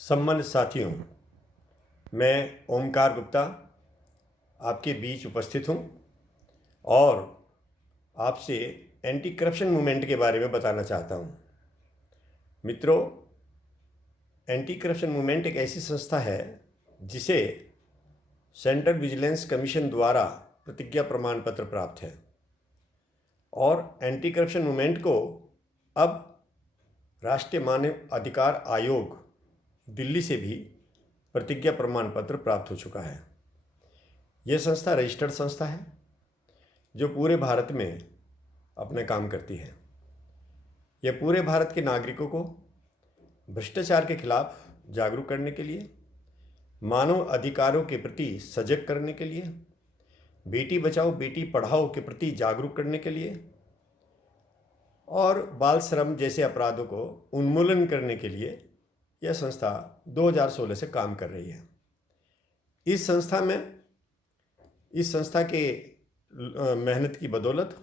सम्मानित साथियों, मैं ओमकार गुप्ता आपके बीच उपस्थित हूँ और आपसे एंटी करप्शन मूवमेंट के बारे में बताना चाहता हूँ। मित्रों, एंटी करप्शन मूवमेंट एक ऐसी संस्था है जिसे सेंट्रल विजिलेंस कमीशन द्वारा प्रतिज्ञा प्रमाण पत्र प्राप्त है और एंटी करप्शन मूवमेंट को अब राष्ट्रीय मानव अधिकार आयोग दिल्ली से भी प्रतिज्ञा प्रमाण पत्र प्राप्त हो चुका है। यह संस्था रजिस्टर्ड संस्था है जो पूरे भारत में अपने काम करती है। यह पूरे भारत के नागरिकों को भ्रष्टाचार के खिलाफ जागरूक करने के लिए, मानव अधिकारों के प्रति सजग करने के लिए, बेटी बचाओ बेटी पढ़ाओ के प्रति जागरूक करने के लिए और बाल श्रम जैसे अपराधों को उन्मूलन करने के लिए यह संस्था 2016 से काम कर रही है। इस संस्था के मेहनत की बदौलत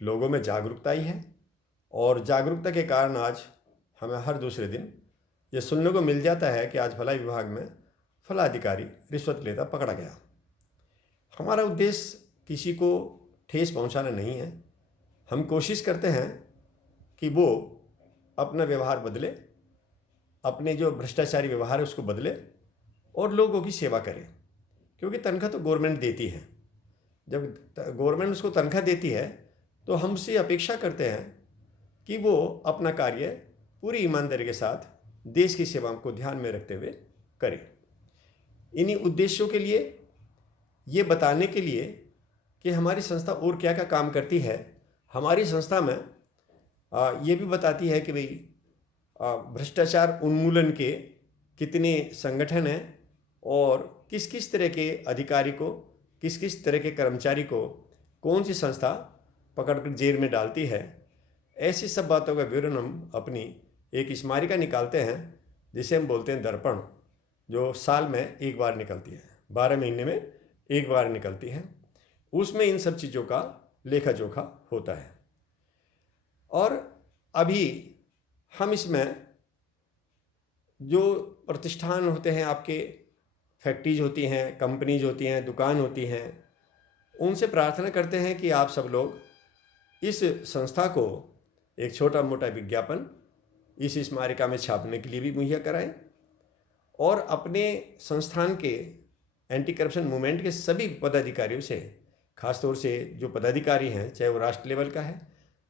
लोगों में जागरूकता आई है और जागरूकता के कारण आज हमें हर दूसरे दिन ये सुनने को मिल जाता है कि आज फला विभाग में फला अधिकारी रिश्वत लेता पकड़ा गया। हमारा उद्देश्य किसी को ठेस पहुंचाना नहीं है। हम कोशिश करते हैं कि वो अपना व्यवहार बदले, अपने जो भ्रष्टाचारी व्यवहार है उसको बदले और लोगों की सेवा करे, क्योंकि तनख्वाह तो गवर्नमेंट देती है। जब गवर्नमेंट उसको तनख्वाह देती है तो हमसे अपेक्षा करते हैं कि वो अपना कार्य पूरी ईमानदारी के साथ देश की सेवा को ध्यान में रखते हुए करे। इन्हीं उद्देश्यों के लिए, ये बताने के लिए कि हमारी संस्था और क्या क्या काम करती है, हमारी संस्था में ये भी बताती है कि भाई भ्रष्टाचार उन्मूलन के कितने संगठन हैं और किस किस तरह के अधिकारी को, किस किस तरह के कर्मचारी को कौन सी संस्था पकड़कर जेल में डालती है। ऐसी सब बातों का विवरण हम अपनी एक स्मारिका निकालते हैं जिसे हम बोलते हैं दर्पण, जो साल में एक बार निकलती है, 12 महीने में एक बार निकलती है। उसमें इन सब चीज़ों का लेखा जोखा होता है। और अभी हम इसमें जो प्रतिष्ठान होते हैं, आपके फैक्ट्रीज होती हैं, कंपनीज होती हैं, दुकान होती हैं, उनसे प्रार्थना करते हैं कि आप सब लोग इस संस्था को एक छोटा मोटा विज्ञापन इस स्मारिका में छापने के लिए भी मुहैया कराएं और अपने संस्थान के एंटी करप्शन मूवमेंट के सभी पदाधिकारियों से, खासतौर से जो पदाधिकारी हैं, चाहे वो राष्ट्र लेवल का है,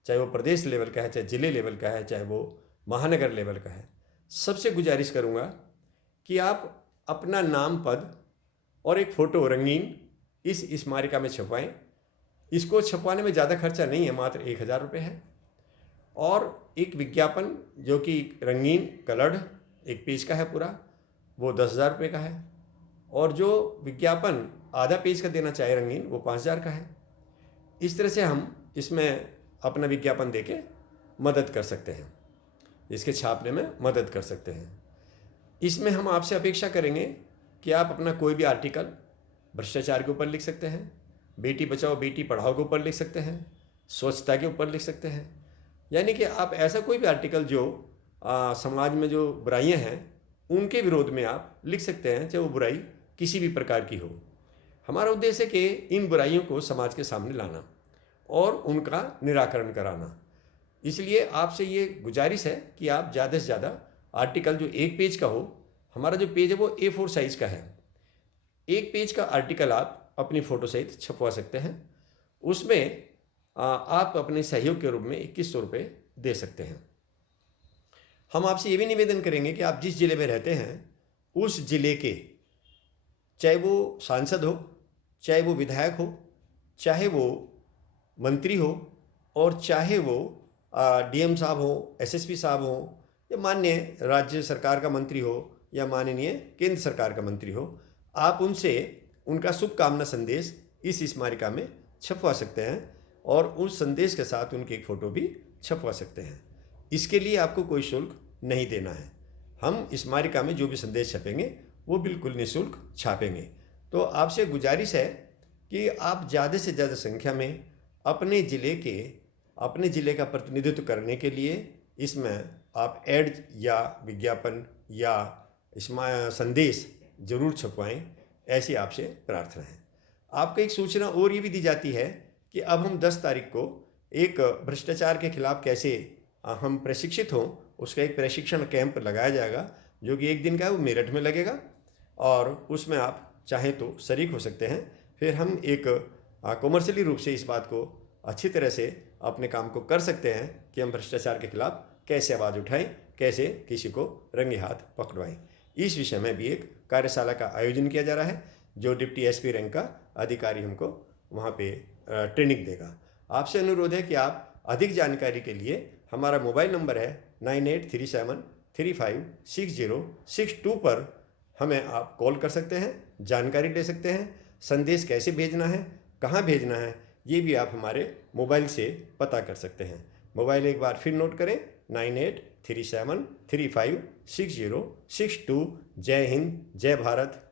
चाहे वो प्रदेश लेवल का है, चाहे जिले लेवल का है, चाहे वो महानगर लेवल का है, सबसे गुजारिश करूँगा कि आप अपना नाम, पद और एक फ़ोटो रंगीन इस स्मारिका में छपवाएं। इसको छपवाने में ज़्यादा खर्चा नहीं है, मात्र 1000 रुपये है। और एक विज्ञापन जो कि रंगीन कलर्ड एक पेज का है पूरा, वो 10,000 रुपये का है। और जो विज्ञापन आधा पेज का देना चाहे रंगीन, वो 5,000 का है। इस तरह से हम इसमें अपना विज्ञापन देके मदद कर सकते हैं, इसके छापने में मदद कर सकते हैं। इसमें हम आपसे अपेक्षा करेंगे कि आप अपना कोई भी आर्टिकल भ्रष्टाचार के ऊपर लिख सकते हैं, बेटी बचाओ बेटी पढ़ाओ के ऊपर लिख सकते हैं, स्वच्छता के ऊपर लिख सकते हैं। यानी कि आप ऐसा कोई भी आर्टिकल जो समाज में जो बुराइयां हैं उनके विरोध में आप लिख सकते हैं, चाहे वो बुराई किसी भी प्रकार की हो। हमारा उद्देश्य है कि इन बुराइयों को समाज के सामने लाना और उनका निराकरण कराना। इसलिए आपसे ये गुजारिश है कि आप ज़्यादा से ज़्यादा आर्टिकल जो एक पेज का हो, हमारा जो पेज है वो A4 साइज़ का है, एक पेज का आर्टिकल आप अपनी फ़ोटो सहित छपवा सकते हैं। उसमें आप अपने सहयोग के रूप में 2100 रुपये दे सकते हैं। हम आपसे ये भी निवेदन करेंगे कि आप जिस ज़िले में रहते हैं उस ज़िले के, चाहे वो सांसद हो, चाहे वो विधायक हो, चाहे वो मंत्री हो और चाहे वो DM साहब हो, SSP साहब हो, या माननीय राज्य सरकार का मंत्री हो या माननीय केंद्र सरकार का मंत्री हो, आप उनसे उनका शुभकामना संदेश इस स्मारिका में छपवा सकते हैं और उस संदेश के साथ उनकी एक फ़ोटो भी छपवा सकते हैं। इसके लिए आपको कोई शुल्क नहीं देना है। हम स्मारिका में जो भी संदेश छपेंगे वो बिल्कुल निःशुल्क छापेंगे। तो आपसे गुजारिश है कि आप ज़्यादा से ज़्यादा संख्या में अपने ज़िले का प्रतिनिधित्व करने के लिए इसमें आप एड या विज्ञापन या संदेश जरूर छपवाएं, ऐसी आपसे प्रार्थना है। आपको एक सूचना और ये भी दी जाती है कि अब हम 10 तारीख को एक भ्रष्टाचार के खिलाफ कैसे हम प्रशिक्षित हों, उसका एक प्रशिक्षण कैंप लगाया जाएगा, जो कि 1 दिन का है, वो मेरठ में लगेगा और उसमें आप चाहें तो शरीक हो सकते हैं। फिर हम एक कॉमर्शियली रूप से इस बात को अच्छी तरह से अपने काम को कर सकते हैं कि हम भ्रष्टाचार के खिलाफ कैसे आवाज़ उठाएं, कैसे किसी को रंगे हाथ पकड़वाएं। इस विषय में भी एक कार्यशाला का आयोजन किया जा रहा है, जो डिप्टी एसपी रैंक का अधिकारी हमको वहाँ पे ट्रेनिंग देगा। आपसे अनुरोध है कि आप अधिक जानकारी के लिए हमारा मोबाइल नंबर है 9837356062 पर हमें आप कॉल कर सकते हैं, जानकारी ले सकते हैं। संदेश कैसे भेजना है, कहाँ भेजना है, ये भी आप हमारे मोबाइल से पता कर सकते हैं। मोबाइल एक बार फिर नोट करें, 9837356062। जय हिंद, जय भारत।